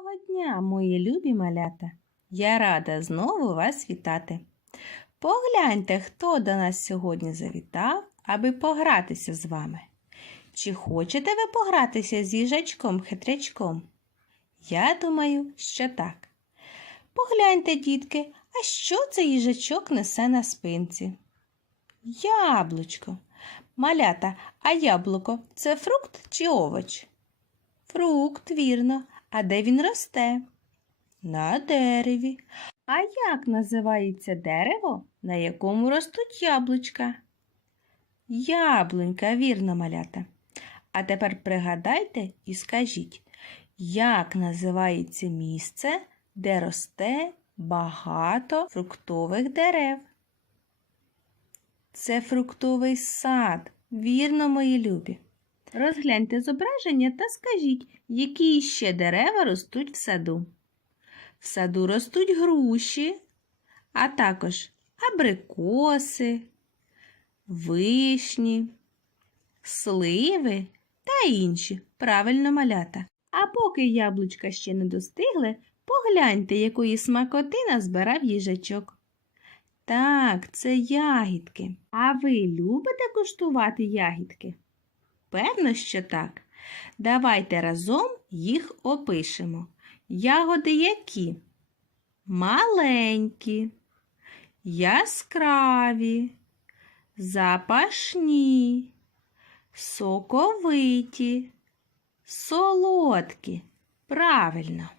Доброго дня, мої любі малята! Я рада знову вас вітати. Погляньте, хто до нас сьогодні завітав, аби погратися з вами. Чи хочете ви погратися з їжачком-хитрячком? Я думаю, що так. Погляньте, дітки, а що цей їжачок несе на спинці? Яблучко. Малята, а яблуко це фрукт чи овоч? Фрукт, вірно. А де він росте? На дереві. А як називається дерево, на якому ростуть яблучка? Яблунька, вірно, малята. А тепер пригадайте і скажіть, як називається місце, де росте багато фруктових дерев? Це фруктовий сад, вірно, мої любі. Розгляньте зображення та скажіть, які ще дерева ростуть в саду. В саду ростуть груші, а також абрикоси, вишні, сливи та інші правильно малята. А поки яблучка ще не достигли, погляньте, якої смакоти назбирав їжачок. Так, це ягідки. А ви любите куштувати ягідки? Певно, що так. Давайте разом їх опишемо. Ягоди які? Маленькі, яскраві, запашні, соковиті, солодкі. Правильно.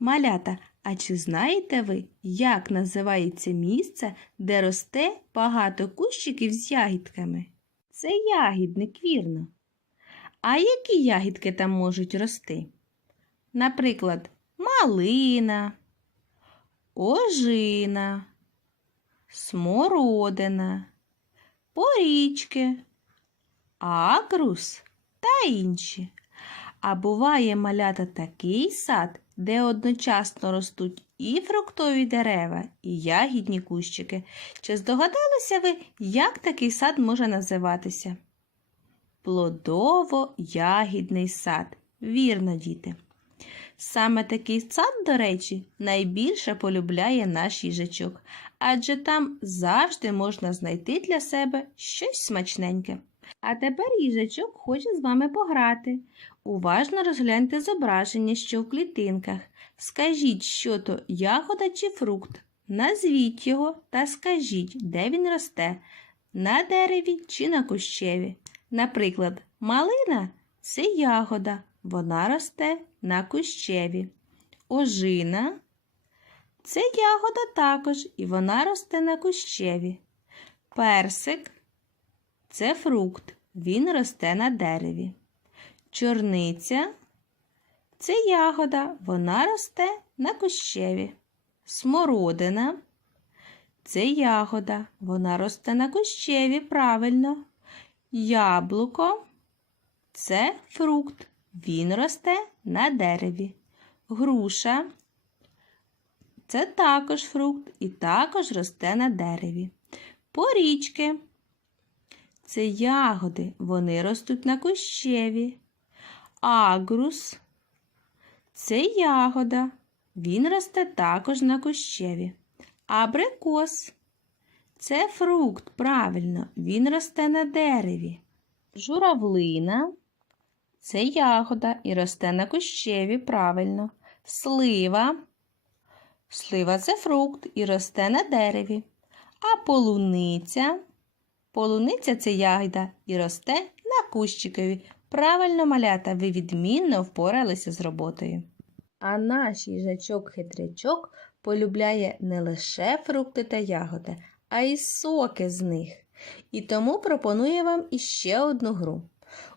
Малята, а чи знаєте ви, як називається місце, де росте багато кущиків з ягідками? Це ягідник, вірно. А які ягідки там можуть рости? Наприклад, малина, ожина, смородина, порічки, агрус та інші. А буває малята такий сад, де одночасно ростуть і фруктові дерева, і ягідні кущики. Чи здогадалися ви, як такий сад може називатися? Плодово-ягідний сад. Вірно, діти. Саме такий сад, до речі, найбільше полюбляє наш їжачок, адже там завжди можна знайти для себе щось смачненьке. А тепер їжачок хоче з вами пограти. Уважно розгляньте зображення, що в клітинках. Скажіть, що то ягода чи фрукт. Назвіть його та скажіть, де він росте на дереві чи на кущеві. Наприклад, малина це ягода, вона росте на кущеві. Ожина це ягода також, і вона росте на кущеві. Персик це фрукт, він росте на дереві. Чорниця це ягода, вона росте на кущеві. Смородина це ягода, вона росте на кущеві, правильно. Яблуко це фрукт, він росте на дереві. Груша це також фрукт і також росте на дереві. Порічки це ягоди, вони ростуть на кущеві. Агрус це ягода, він росте також на кущеві. Абрикос це фрукт, правильно, він росте на дереві. Журавлина це ягода і росте на кущеві, правильно. Слива. Слива це фрукт і росте на дереві. А полуниця. Полуниця це ягода і росте на кущикові. Правильно, малята, ви відмінно впоралися з роботою. А наш їжачок-хитрячок полюбляє не лише фрукти та ягоди, а й соки з них. І тому пропонує вам іще одну гру.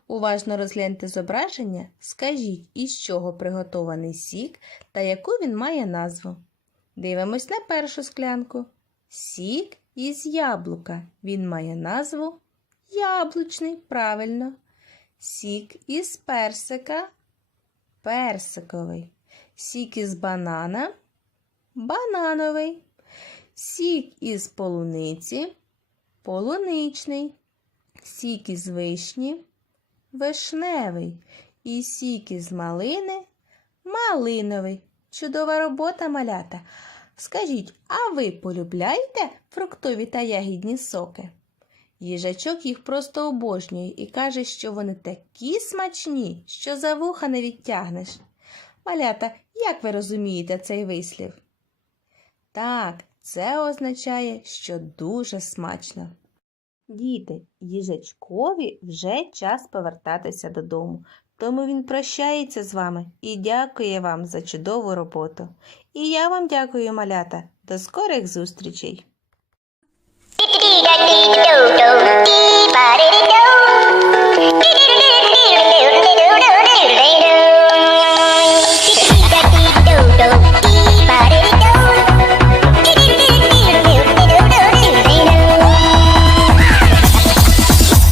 Уважно розгляньте зображення, скажіть, із чого приготований сік та яку він має назву. Дивимось на першу склянку. Сік із яблука. Він має назву яблучний, правильно. Сік із персика персиковий. Сік із банана банановий. Сік із полуниці полуничний. Сік із вишні вишневий. І сік із малини Малиновий. Чудова робота, малята. Скажіть, а ви полюбляєте фруктові та ягідні соки? Їжачок їх просто обожнює і каже, що вони такі смачні, що за вуха не відтягнеш. Малята, як ви розумієте цей вислів? Так, це означає, що дуже смачно. Діти, їжачкові вже час повертатися додому, тому він прощається з вами і дякує вам за чудову роботу. І я вам дякую, малята. До скорих зустрічей!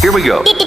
Here we go.